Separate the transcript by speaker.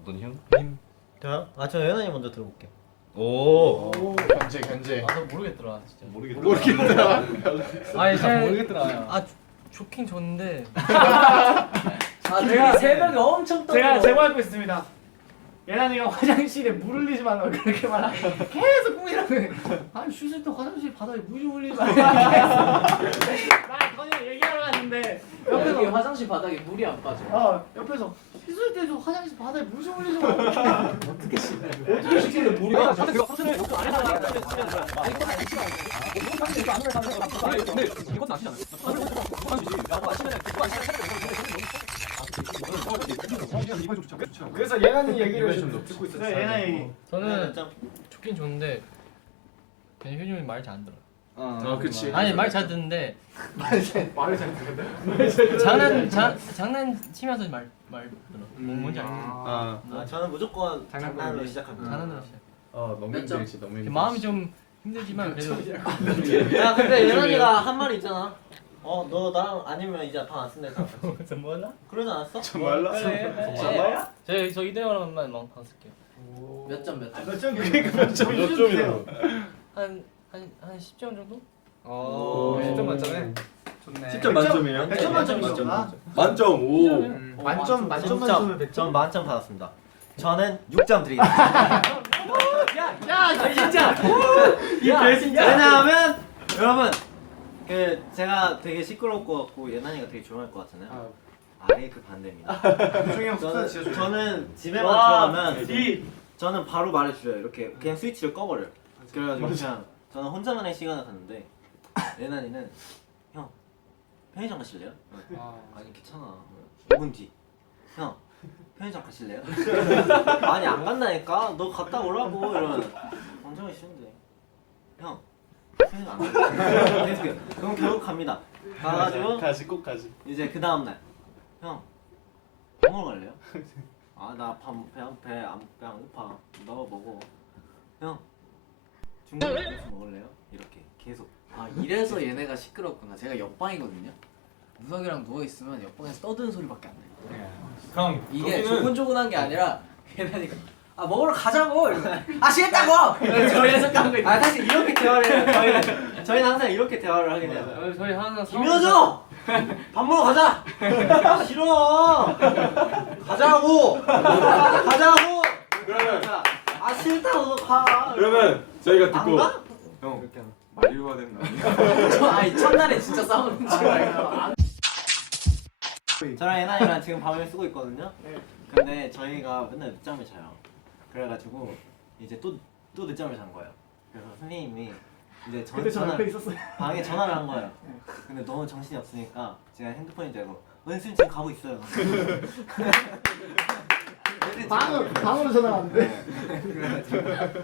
Speaker 1: 어떤 형?
Speaker 2: 저요? 저 예나이 먼저 들어볼게요.
Speaker 1: 오.
Speaker 3: 견제.
Speaker 4: 나 모르겠더라 진짜.
Speaker 3: 모르겠더라.
Speaker 4: 아니 잘
Speaker 5: 모르겠더라.
Speaker 4: 아 좋긴 좋은데.
Speaker 5: 내가 새벽에 엄청 떠.
Speaker 6: 제가 제보하고 있습니다. 예란이가 화장실에 물 흘리지 말라고 그렇게 말하 계속 꾸미라고 해. 아니 씻을 때 화장실 바닥에 물 좀 흘리지 말라고 나 전혀 얘기하러 갔는데
Speaker 5: 여기
Speaker 6: 옆에서
Speaker 5: 화장실 바닥에 물이 안 빠져.
Speaker 6: 옆에서 씻을 때도 화장실 바닥에 물 좀 흘리지 말라고
Speaker 5: 어떻게 시키는데 물이 빠져?
Speaker 3: 그래서 예나이 얘기를 좀 듣고 있었어요.
Speaker 6: 예나 얘기
Speaker 4: 저는 좋긴 좋은데 그냥 효준이 말 잘 안 들어.
Speaker 3: 그렇지.
Speaker 4: 아니 말 잘 듣는데
Speaker 3: 말을 잘 듣는데?
Speaker 4: 장난치면서 말 들어. 뭔지 알지?
Speaker 2: 저는 무조건 장난으로 시작합니다.
Speaker 4: 장난으로 시작.
Speaker 3: 너무 힘들지 너무 힘들지.
Speaker 4: 마음이 좀 힘들지만 그래도
Speaker 2: 야 근데 예나이가 한 말이 있잖아. 너 나랑 아니면 이제 방 안 쓴다 했잖아.
Speaker 4: 뭐나?
Speaker 2: 그러지 않았어?
Speaker 3: 정말로?
Speaker 4: 정말야? 저 이대형만 방 쓸게요.
Speaker 5: 몇 점?
Speaker 3: 몇 점이라고?
Speaker 4: 한 10점 정도?
Speaker 3: 오,
Speaker 5: 10점 만점에?
Speaker 3: 좋네.
Speaker 2: 10점 만점이에요?
Speaker 6: 100점 만점이죠.
Speaker 3: 만점. 오.
Speaker 6: 만점
Speaker 2: 만점 100점. 전 만점 받았습니다. 저는 6점 드리겠습니다.
Speaker 6: 야 진짜
Speaker 2: 왜냐하면 여러분 제가 되게 시끄러울 것 같고 예나이가 되게 조용할 것 같잖아요. 아예 그 반대입니다. 저는 집에만 들어가면 저는 바로 말해줘요. 이렇게 그냥 스위치를 꺼버려요. 그래가지고 그냥 저는 혼자만의 시간을 갖는데 예나이는 형 편의점 가실래요? 아니 괜찮아. 5분 뒤. 형 편의점 가실래요? 아니 안 간다니까. 너 갔다 오라고 이러면 엄청 싫은데. 형 편의점 안 가. 계속해요. 그럼 결국 갑니다. 가가지고
Speaker 3: 꼭 가지.
Speaker 2: 이제 그 다음 날 형 밥 먹으러 갈래요? 나 배안 고파. 너 먹어. 형 중국에 무슨 먹을래요? 이렇게 계속.
Speaker 5: 이래서 얘네가 시끄럽구나. 제가 옆방이거든요. 무석이랑 누워 있으면 옆방에서 떠드는 소리밖에 안 나요.
Speaker 3: 형
Speaker 5: 이게 조곤조곤한 게 아니라 얘네가 먹으러 가자고. 싫다고. 저희에서 깐 거.
Speaker 2: 사실 이렇게 대화를 해요. 저희는 항상 이렇게 대화를 하긴 해요.
Speaker 4: 저희 항상
Speaker 2: 김효정! 밥 먹으러 가자! 싫어! 가자고! 가자고!
Speaker 3: 그러면
Speaker 2: 싫다고 너 가!
Speaker 3: 그러면 저희가
Speaker 2: 안
Speaker 3: 듣고
Speaker 2: 가?
Speaker 3: 형 많이 봐야 되는 거 아니야?
Speaker 5: 아니 첫날에 진짜 싸우는 줄 알고.
Speaker 2: 저랑 예나이랑 지금 밤을 쓰고 있거든요. 근데 저희가 맨날 늦잠을 자요. 그래가지고 이제 또 늦잠을 잔 거예요. 그래서 선생님이 이제 방에 전화를 한 거예요. 근데 너무 정신이 없으니까 제가 핸드폰인 줄 알고 은순 지금 가고 있어요.
Speaker 6: 방으로 전화가 왔는데